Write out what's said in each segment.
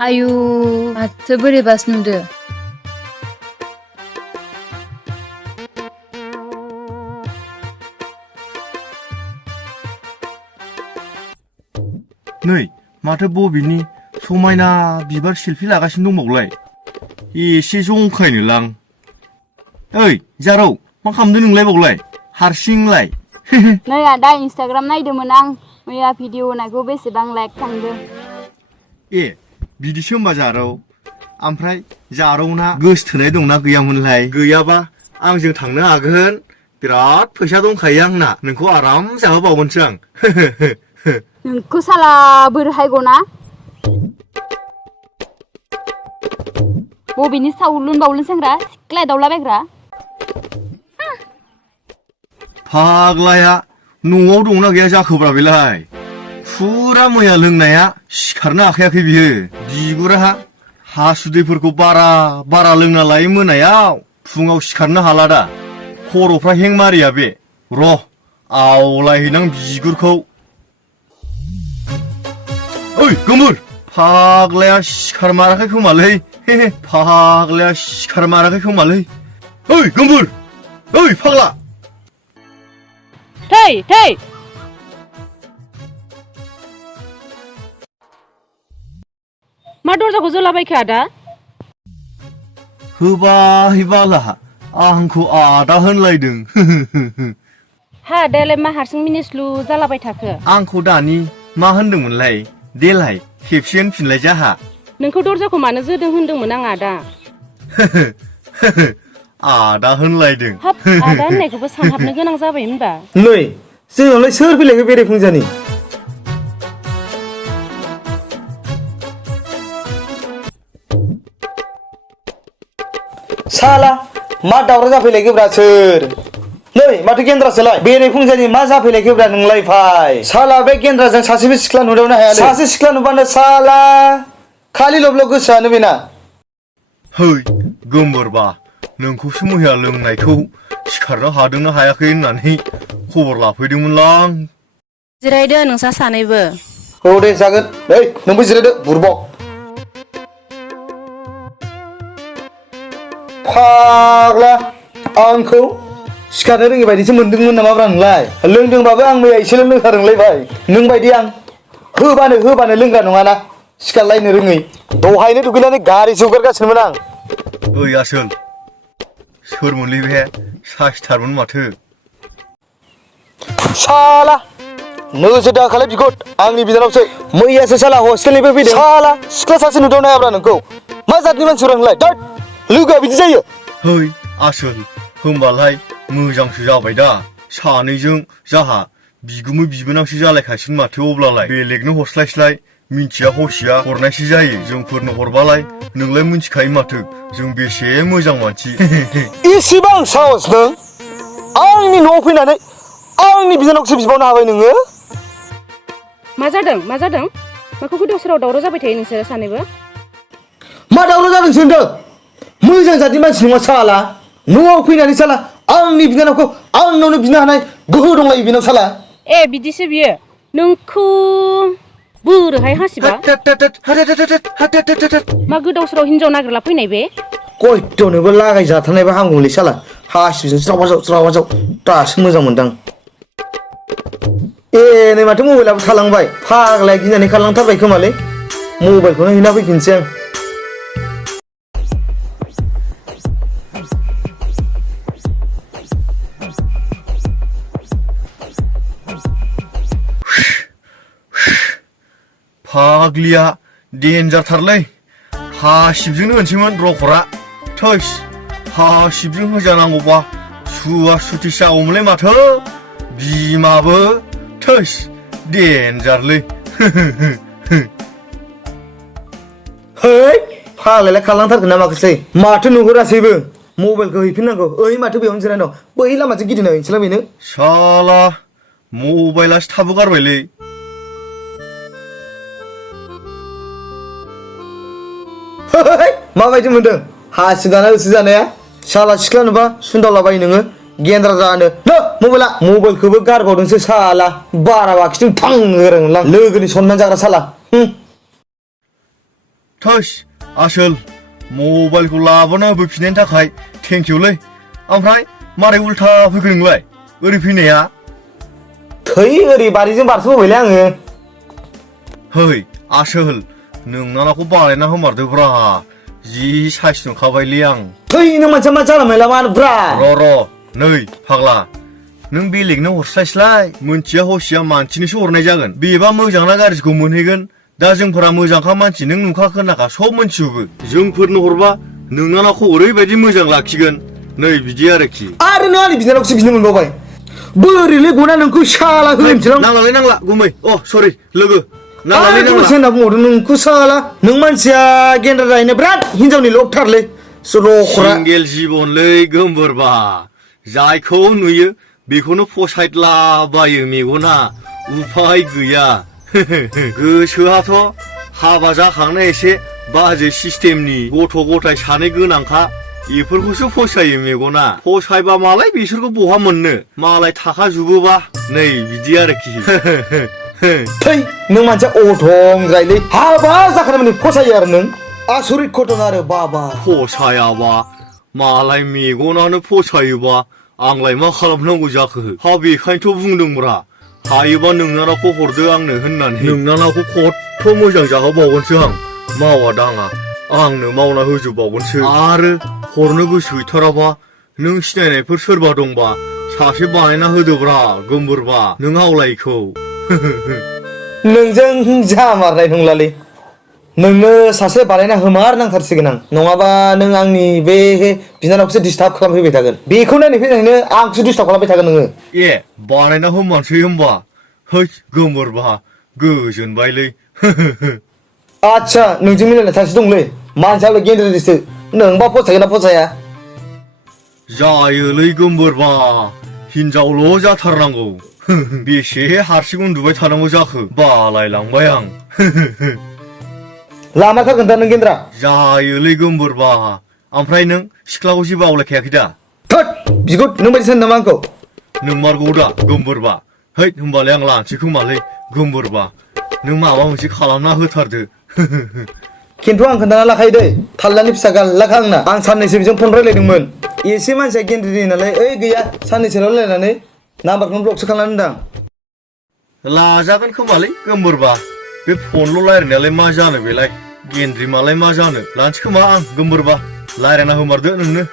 आयु माथो बोरैबासो नुदो नै माथो बबेनि समायना बिबार सेल्फि लागासिनो दंबावलाय एसे जंखायनोलां ओइ जारौ मा खालामदों नोंलाय बावलाय हारसिंलाय नै आदा इन्स्टाग्राम नायदोंमोन आं मैया भिडिअ होनायखौ बेसेबां लाइक थांदों ए बिदिसो होमबा जारौ ओमफ्राय जारौना गोसथोनाय दंना गैयामोनलाय गैयाबा आंजों थांनो हागोन बिराद फैसा दंखायो आंना नोंखौ आराम जाहोबावगोनसो आं नोंखौ साला बोरैहाय गना बबेनि सावलुन बावलुन सेंग्रा सिख्ला दावलाबायग्रा फाग्लाया न'आव दंना गैया जाखोब्रा बेलाय फुरा मैया लोंनाया सिखारनो आखायाखै बियो बिगुरा हासुदैफोरखौ बारा लोंना लायो मोनायाव फुङाव सिखारनो हाला दा खर'फ्रा हें मारिया बे र' आवलायहैनां बिगुरखौ ओइ गोमोर फाग्लाया सिखार माराखै खोमालै फाग्लाया सिखार माराखै खोमालै ओइ गोमोर ओइ फाग्ला थै मा दरजाखौ जोलाबायखो आदा होबाय बाला आंखौ आदा होनलायदों हा दालाय मा हारसिं मिनिस्लु जालाबाय थाखो आंखौ दानि मा होनदोंमोनलाय देलाय खेबसे होनफिनलाय जाहा नोंखौ दरजाखौ मानो जोदों होनदोंमोन आं आदा आदा होनलायदों हाब आदा होननायखौबो सानहाबनो गोनां जाबाय होनबा नै जोंनावलाय सोर फैलायखो बेरेफुंजानि साला मा दावराव जाफैलायखोब्रा सोर नै माथो गेन्द्रासोलाय बेरेफुंजानि मा जाफैलायखोब्रा नोंलाय भाइ साला बे गेन्द्राजों सासेबो सिख्ला नुदावनो हाया सासे सिख्ला नुबानो साला खालि लबल' गोसोआनो बेना है गोमबोरबा नोंखौसो मैया लोंनायखौ सिखारनो हादोंना हायाखै होननानै खबर लाफैदोंमोनलां जिरायदो नोंसा सानैबो औ दे जागोन नै नोंबो जिरायदो बुरबक फाग्ला आंखौ सिखारनो रोङै बायदिसो मोनदोंमोन नामाब्रा नोंलाय लोंदोंबाबो आं मैया एसेल' लोंखादोंलै भाइ नों बायदि आं होबानो लोंग्रा नङाना सिखारलायनो रोङै दहायनो दुगैनानै गारि जगारगासिनोमोन आं ओइ आसोल सोरमोनलै बे साइसथारमोन माथो साला नोजोर दाखालाय बिगुर आंनि बिनानावसो मैयासो साला हस्टेलनिफ्राय फैदों साला सिख्ला सासे नुदावनो हायाब्रा नोंखौ मा जातनि मानसिफोरा नोंलाय दट लोगोआ बिदि जायो है आसोल होमबालाय मोजांसो जाबाय दा सानैजों जाहा बिगुमै बिबोनांसो जालायखासिगोन माथो अब्लालाय बेलेगनो हरस्लायस्लाय मिन्थिया हसिया हरनायसो जायो जोंफोरनो हरबालाय नोंलाय मिन्थिखायो माथो जों बेसे मोजां मानसि इसेबां साहस नों आंनि न'आव फैनानै आंनि बिनानावसो बिबावनो हाबाय नोङो मा जादों माखौ गोदाव सोराव दावराव जाबाय थायो नोंसोर सानैबो मा दावराव जादोंसो होनदों मोजां जातनि मानसि नङा साला न'आव फैनानै साला आंनि बिनानावखौ आंनावनो बिनो हानाय गोहो दंलायो बिनाव साला ए बिदिसो बियो नोंखौ बोरैहाय हासिबा मा गोदाव सोराव हिनजाव नागिरला फैनाय बे गयथ'नोबो लागाय जाथारनायबा हामगौलै साला हासिबजों ज्राव दासो मोजां मोनदां ए नै माथो मबाइलाबो थालांबाय फाग्लाया गिनानै खारलांथारबाय खोमालै मबाइलखौनो हैना फैफिनसै आं फाग्लिया देन्जारथारलै हासिबजोंनो होनसैमोन रखरा थैस हासिबजों होजानांगौबा सुवा सुथि जागौमोनलै माथो बिमाबो थैस देन्जारलै है फाग्लायालाय खारलांथारगोन ना माखासै माथो नुहुरासैबो मबाइलखौ हैफिननांगौ ओइ माथो बेयावनो जिरायना दं बै लामाजों गिदिंना हैनोसैलाय बेनो साला मबाइलासो थाबोगारबायलै माबायदि मोनदों हासिब दाना गोसो जानाया साला सिख्ला नुबा सुन्दावलाबायो नोङो गेन्द्रा जानो मबाइलखौबो गारबावदोंसो साला बारा बाखिजों थां होरोंलां लोगोनि सनमान जाग्रा साला थोस आसोल मबाइलखौ लाबोना होफैफिननायनि थाखाय थेंकिउलै ओमफ्राय मारै उल्था फैखो नोंलाय ओरै फैनाया थै ओरै बारिजों बारस'बोबायलै आङो है आसोल नोंनानाखौ बानायना होमारदोब्रा जि साइस नुखाबायलै आं थै नों मानसिया मा जालामायला मानोब्रा र' नै फाग्ला नों बेलेगनो हरस्लायस्लाय मोनथिया हसिया मानसिनोसो हरनाय जागोन बेबा मोजां ना गाज्रिखौ मोनहैगोन दा जोंफोरा मोजांखा मानसि नों नुखा खोनाखा सब मोनथिजोबो जोंफोरनो हरबा नोंनानाखौ ओरैबायदि मोजां लाखिगोन नै बिदि आरोखि आरो नों आंनि बिनानावखौसो बिनो मोनबावबाय बोरैलै गना नोंखौ साला होनोसै नांलालै नांला गुमै अ सरि लोगो नांलालै नांला होनना बुंहरदों नोंखौ साला नों मानसिया गेन्द्रा जाहैनो बिराद हिनजावनि लकथारलै रखरा सिंगेल जिबनलै गोमबोरबा जायखौ नुयो बेखौनो फसायद्लाबायो मेगना उफाय गैया गोसोआथ' हाबा जाखांनाय एसे बाजै सिस्टेमनि गथ' गथाय सानै गोनांखा बेफोरखौसो फसायो मेगना फसायबा मालाय बिसोरखौ बहा मोननो मालाय थाखाजुबोबा नै बिदि आरोखि थै नों मानसिया अधंद्रायलै हाबा जाखानाय फसायो आरो नों आसरित घटना आरो बाबा फसायाबा मालाय मेगनानो फसायोबा आंलाय मा खालामनांगौ जाखो हा बेखायनोथ' बुंदोंब्रा हायोबा नोंनानाखौ हरदो आंनो होननानै नोंनानाखौ खथ' मोजां जाहोबावगोनसो आं मावा दाङा आंनो मावना होजोबबावगोनसो आरो हरनो गोसो गैथाराबा नों सिनायनायफोर सोरबा दंबा सासे बानायना होदोब्रा गोमबोरबा नों आवलायखौ नोंजों जामारनाय नंलालै नोंनो सासे बानायना होमार नांथारसिगोन आं नङाबा नों आंनि बे बिनानावखौसो डिस्टार्ब खालामफैबाय थागोन बेखौ नायनो फैनायनो आंखौसो डिस्टार्ब खालामबाय थागोन नोङो ए बानायना होमारसै होमबा है गोमबोरबा गोजोनबायलै आच्छा नोंजों मिलायनाय सासे दंलै मानसियालाय गेन्द्रिसो नोंबा फसायगोन ना फसाया जायोलै गोमबोरबा हिनजावल' जाथारनांगौ बेसे हारसिं उन्दुबाय थानांगौ जाखो बालायलांबाय आं लामाखा खोन्था नों गेन्द्रा जायोलै गोमबोरबा ओमफ्राय नों सिख्लाखौ जेबो आवलायखायाखै दा थोद बिगुर नों बायदि सानो नामा आंखौ नोंमारगौ दा गोमबोरबा है होमबालाय आं लानोसै खोमालै गोमबोरबा नों माबा मोनसे खालामना होथारदो खिन्थु आं खोन्थाना लाखायो दै थाल्लानि फिसा गाल्लाखा आंना आं साननैसो बिजों फन रायलायदोंमोन एसे मानसिया गेन्द्रिनि नालाय ओइ गैया साननैसोल' रायलायनानै नाम्बारखौनो ब्लकसो खालामनानै दोनदां लाजागोन खोमालै गोमबोरबा बे फनल' रायलायनायालाय मा जानो बेलाय गेन्द्रि मालाय मा जानो लानोसै खोमा आं गोमबोरबा रायलायना होमारदो नोंनो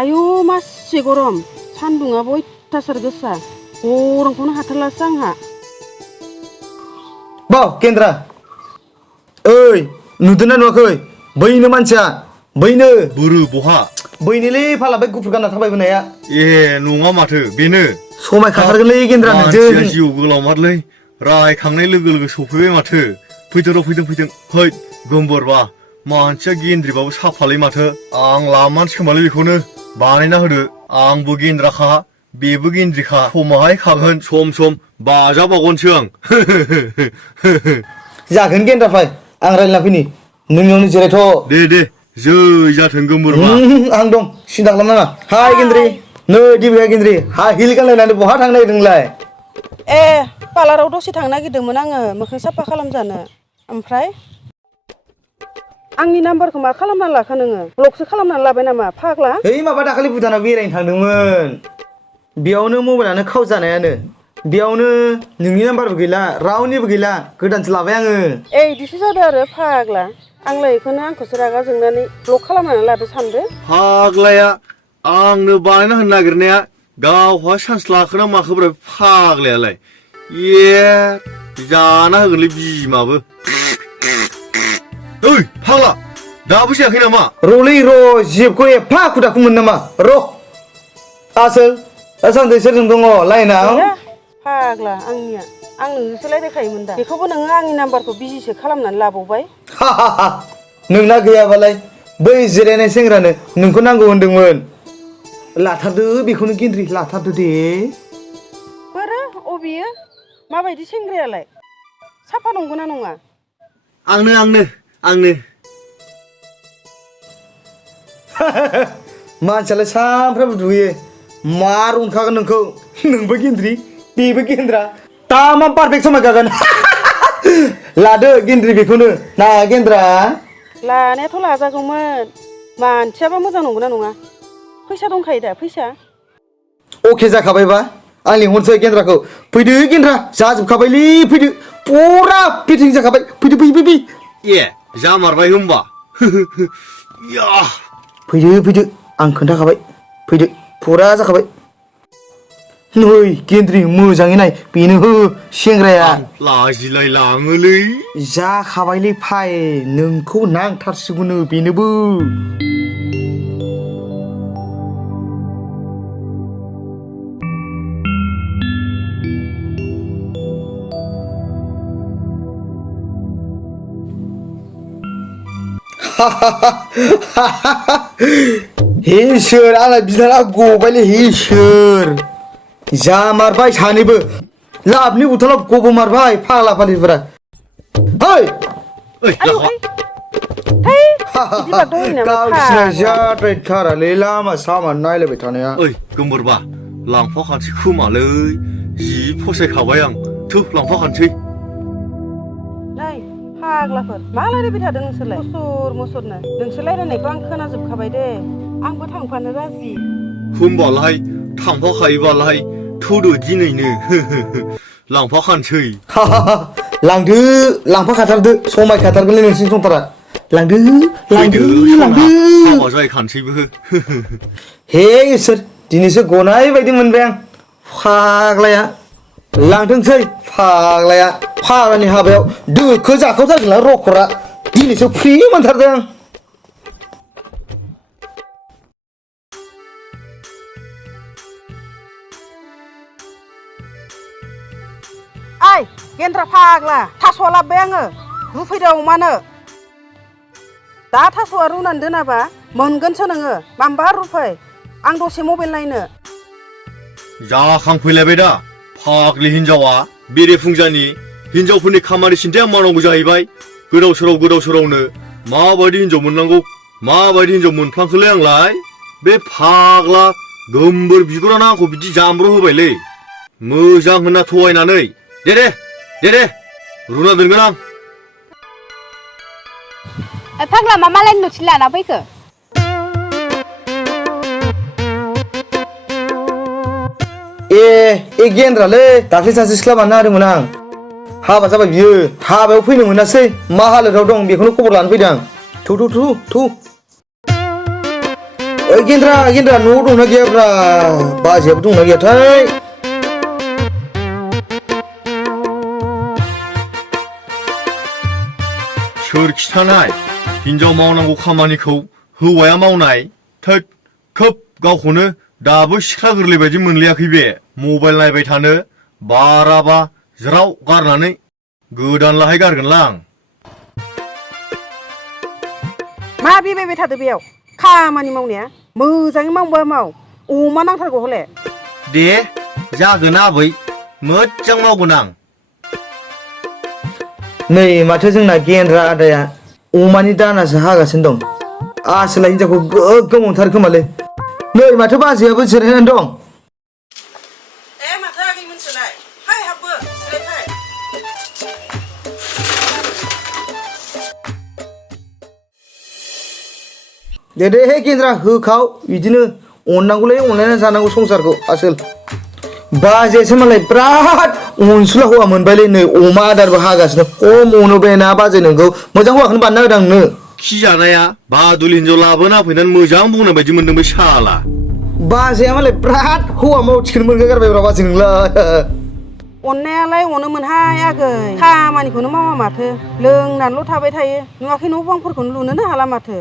आयु मासि गरम सान्दुङाबो अयथासार गोसा गरमखौनो हाथारलासो आंहा बाव गेन्द्रा ओइ नुदोंना नुवाखै बैनो मानसिया बैनो बोरो बहा बैनोलै फाला बै गुफुर गानना थाबायबोनाया ए नङा माथो बेनो समाय खाथारगोनलै गेन्द्रा नोंजों मानसिया जिउ गोलावमारलै रायखांनाय लोगो लोगो सफैबाय माथो फैदो फैदों है गोमबोरबा मानसिया गेन्द्रिबाबो साफालै माथो आं लामानसै खोमालै बेखौनो बानायना होदो आंबो गेन्द्राखा बेबो गेन्द्रिखा समाहाय खागोन सम बाजाबावगोनसो आं जागोन गेन्द्रा फाय आं रायलायना फैनि नोंनियावनो जिरायथ' दे जै जाथों गोमबोरबा आं दं सिन्था खालामनाङा हाय गेन्द्रि नै दिबिया गेन्द्रि हा हिल गानलायनानै बहा थांनो नागिरदोंलाय ए पार्लाराव दसे थांनो नागिरदोंमोन आङो मोखां साफा खालामजानो ओमफ्राय आंनि नाम्बारखौ मा खालामना लाखो नोङो ब्लकसो खालामनानै लाबाय नामा फाग्ला है माबा दाखालि भुटानाव बेरायनो थांदोंमोन बेयावनो मबाइलानो खाव जानायानो बेयावनो नोंनि नाम्बारबो गैला रावनिबो गैला गोदानसो लाबाय आङो ए इदिसो जादों आरो फाग्ला आंलाय बेखौनो आंखौसो रागा जोंनानै ब्लक खालामनानै लादो सानदो फाग्लाया आंनो बानायना होनो नागिरनाया गावहा चान्स लाखोना माखोब्रा फाग्लायालाय ए जाना होगोनलै बिमाबो ओइ फाग्ला दाबो जायाखै नामा रलै जिबखौ एफा खुदाखौ मोन नामा आसोल दासान्दि सोरजों दङ लाइनाव फाग्ला आंनिया आं नोंजोंसो रायलायखायोमोन दा बेखौबो नोङो आंनि नाम्बारखौ बिजिसो खालामनानै लाबावबाय नोंना गैयाबालाय बै जिरायनाय सेंग्रानो नोंखौ नांगौ होनदोंमोन लाथारदो बेखौनो गेन्द्रि लाथारदो दे बोरो अबेयो माबायदि सेंग्रायालाय साफा नंगौना नङा आंनो मानसियालाय सानफ्रामबो दुगैयो मा रंखागोन नोंखौ नोंबो गेन्द्रि बेबो गेन्द्रा दामा पारफेक्ट समायखागोन लादो गेन्द्रि बेखौनो ना गेन्द्रा लानायाथ' लाजागौमोन मानसियाबा मोजां नंगौना नङा फैसा दंखायो दा फैसा अके जाखाबायबा आं लिंहरसै गेन्द्राखौ फैदो गेन्द्रा जाजोबखाबायलै फैदो फुरा फिटिं जाखाबाय फैदो फै ए जामारबाय होमबा या फैदो आं खोन्थाखाबाय फैदो फुरा जाखाबाय नै गेन्द्रि मोजाङै नाय बेनो हो सेंग्राया लाजिलाय लाङोलै जाखाबायलै फाय नोंखौ नांथारसिगौनो बेनोबो इसोर आंना बिनारा गबायलै इसोर जामारबाय सानैबो लाबनि बुथालाव गबोमारबाय फाग्ला फाग्लिफोरा ओइ गावसिना जाद्रायथारालै लामा सामा नायलायबाय थानाया ओइ गोमबोरबा लांफाखानोसै खोमालै जि फसायखाबाय आं थु लांफाखानोसै नै फाग्लाफोर मा रायलायबाय थादों नोंसोरलाय मुसुरनो नोंसोर रायलायनायखौ आं खोनाजोबखाबाय दे आंबो थांफानो राजि होमबालाय थांफाखायोबालाय थुदो दिनैनो लांफाखानोसै लांदो लांफाखाथारदो समायखाथारगोनलै नोंसिनि संथारा लांदो हाबा जाहैखानोसैबो हे इसोर दिनैसो गनाय बायदि मोनबाय आं फाग्लाया लांथोंसै फाग्लाया फाग्लानि हाबायाव दोखो जाखावथारगोनला रखरा दिनैसो फ्रि मोनथारदों आं ओइ गेन्द्रा फाग्ला थास' लाबोबाय आङो रुफैदो अमानो दा थास'आ रुनानै दोनाबा मोनगोनसो नोङो मामबा रुफै आं दसे मबाइल नायनो जाखांफैलायबाय दा फाग्लि हिनजावा बेरेफुंजानि हिनजावफोरनि खामानि सिन्थाया मावनांगौ जाहैबाय गोदाव सोरावनो माबायदि हिनजाव मोननांगौ माबायदि हिनजाव मोनफ्लांखोलै आंलाय बे फाग्ला गोमबोर बिगुराना आंखौ बिदि जामब्र' होबायलै मोजां होनना थगायनानै दे रुना दोनगोन आं फाग्ला मा मालायनि न'थिं लाना फैखो ए गेन्द्रालै दाख्लै सासे सिख्ला बानायना होदोंमोन आं हाबा जाबाय बियो हाबायाव फैनो मोनासै मा हालोदाव दं बेखौनो खबर लानो फैदों आं थु गेन्द्रा न'आव दंना गैयाब्रा बाजैयाबो दंना गैयाथाय सोर खिथानाय हिनजाव मावनांगौ खामानिखौ हौवाया मावनाय थोद खोब गावखौनो दाबो सिख्ला गोरलै बायदि मोनलायाखै बे मबाइल नायबाय थानो बाराबा ज्राव गारनानै गोदान लाहैगारगोनलां मा बेबायबाय थादो बेयाव खामानि मावनाया मोजाङै मावबा माव अमा नांथारगौ हले दे जागोन आबै मोजां मावगोन आं नै माथो जोंना गेन्द्रा आदाया अमानि दानासो हागासिनो दं आसोला हिनजावखौ गोग्गोम मोनथार खोमालै नै माथो बाजैयाबो जिरायनानै दं ए माथो आगै मोनसोलाय हाय हाबबो जिरायफाय दे गेन्द्रा होखाव बिदिनो अननांगौलै अनलायना जानांगौ संसारखौ आसोल बाजैयासो मालाय बिराद अनसुला हौवा मोनबायलै नै अमा आदारबो हागासिनो खम अनो बे ना बाजै नोंखौ मोजां हौवाखौनो बानायना होदों आंनो खि जानाया बादुल हिनजाव लाबोना फैनानै मोजां बुंनाय बायदि मोनदों बे साला बाजैया मालाय बिराद हौवा मावथिखौनो मोनगारबायब्रा बाजै नोंलाय अननायालाय अनोमोनहाय आगै खामानिखौनो मावा माथो लोंनानैल' थाबाय थायो नुवाखै न' बांफोरखौनो लुनोनो हाला माथो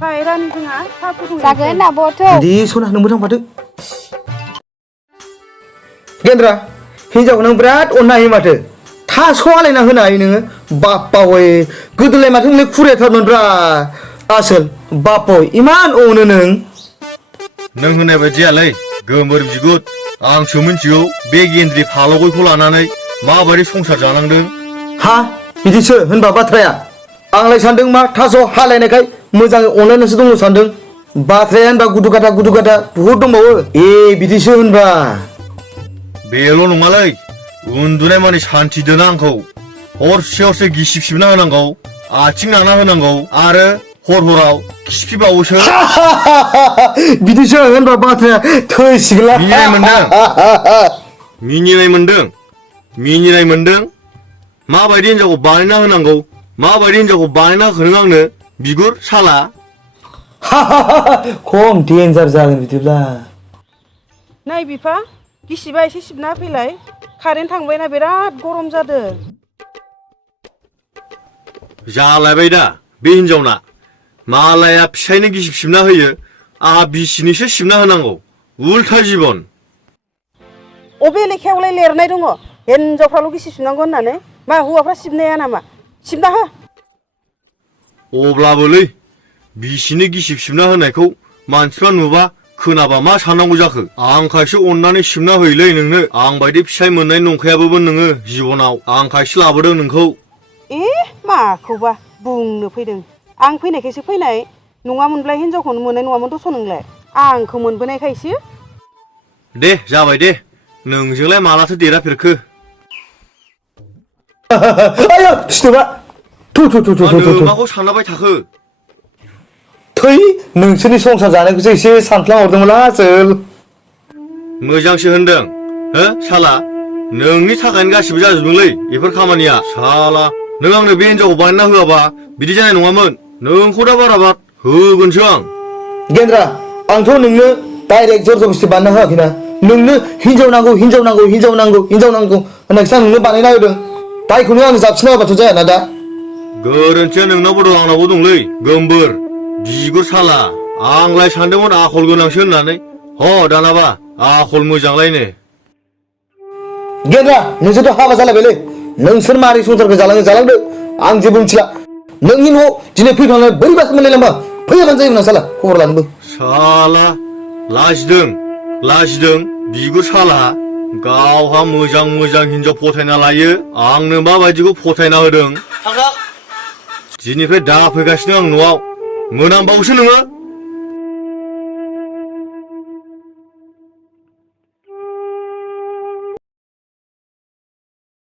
फाय रानि जोंहा साहा फुदुंनोसै जागोन आब'थ' दे सना नोंबो थांफादो गेन्द्रा हिनजावखौ नों बिराद अननो हायो माथो थास' आलायना होनो हायो नोङो बाप्पावै गोदोलाय माथो नोंलाय खुरियाथारमोनब्रा आसोल बाप्पावै इमान अनो नों होनाय बायदियालै गोमोर बिगुर आंसो मिथिगौ बे गेन्द्रि फालगयखौ लानानै माबायदि संसार जानांदों हा बिदिसो होनबा बाथ्राया आंलाय सानदों मा थास' हालायनायखाय मोजाङै अनलायनासो दङ सानदों बाथ्राया होनबा गुदु गादा बुहुद दंबावो बिदिसो होनबा बेल' नङालै उन्दुनाय मानि सान्थि दोना आंखौ हरसे हरसे गिसिब सिबना होनांगौ आथिं नाना होनांगौ आरो हराव खिफिबावोसो बिदिसो होनबा बाथ्राया थैसिगोनला मिनिनाय मोनदों माबायदि हिनजावखौ बानायना होनांगौ माबायदि हिनजावखौ बानायना होनो आंनो बिगुर साला खम डेन्जार जागोन बिदिब्ला नै बिफा गिसिबा एसे सिबना फैलाय कारेन्ट थांबायना बिराद गरम जादों जालायबाय दा बे हिनजावना मालाया फिसायनो गिसिब सिबना होयो आहा बिसिनिसो सिबना होनांगौ उल्था जीबन अबे लेखायावलाय लिरनाय दङ हिनजावफ्राल' गिसिब सिबनांगौ होननानै मा हौवाफ्रा सिबनाया नामा सिबना हो अब्लाबोलै बिसिनि गिसिब सिबना होनायखौ मानसिफ्रा नुबा खोनाबा मा साननांगौ जाखो आंखायसो अननानै सिबना होयोलै नोंनो आं बायदि फिसाय मोननाय नंखायाबोमोन नोङो जिबनाव आंखायसो लाबोदों नोंखौ माखौबा बुंनो फैदों आं फैनायखायसो फैनाय नङामोनब्ला हिनजावखौनो मोननाय नङामोन दस' नोंलाय आंखौ मोनबोनायखायसो दे जाबाय दे नोंजोंलाय मालाथो देराफेरखो आयो सिथोबा माखौ सानलाबाय थाखो थै नोंसोरनि संसार जानायखौसो एसे सानफ्लांहरदोंमोन आसोल मोजांसो होनदों हो साला नोंनि थाखायनो गासिबो जाजोबदोंलै बेफोर खामानिया साला नों आंनो बे हिनजावखौ बानायना होआबा बिदि जानाय नङामोन नोंखौ दा बाराबा होगोनसो आं गेन्द्रा आंथ' नोंनो डाइरेक्ट जर जबस्थि बानायना होआखैना नोंनो हिनजाव नांगौ होननायसो आं नोंनो बानायना होदों दायखौनो आंनो जाबसिना होबाथ' जायाना दा गोरोन्थिया नोंनावबो दं आंनावबो दंलै गोमबोर बिगुर साला आंलाय सानदोंमोन आखल गोनांसो होननानै दानाबा आखल मोजांलायनो गेन्द्रा नोंसोरथ' हाबा जालायबायलै नोंसोर मारै संसारखौ जालांदो आं जेबो मिथिला नोंनि न'आव दिनै फैथांनाय बोरैबासो मोनलायलांबा फैयाबानो जायोमोन आं साला खबर लानोबो साला लाजिदों बिगुर साला गावहा मोजां हिनजाव फथायना लायो आंनो माबायदिखौ फथायना होदों दिनिफ्राय दा फैगासिनो आं न'आव मोनामबावोसो नोङो